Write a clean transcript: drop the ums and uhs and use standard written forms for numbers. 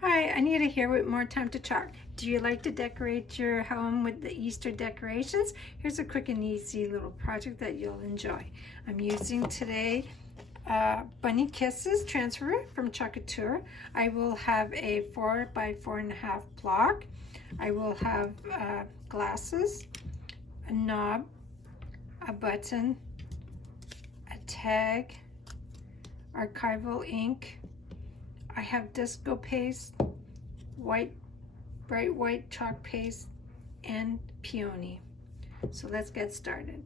Hi, Anita here with More Time to Chalk. Do you like to decorate your home with the Easter decorations? Here's a quick and easy little project that you'll enjoy. I'm using today Bunny Kisses transfer from Couture. I will have a 4 by 4.5 block. I will have glasses, a knob, a button, a tag, archival ink. I have disco paste, bright white chalk paste, and peony. So let's get started.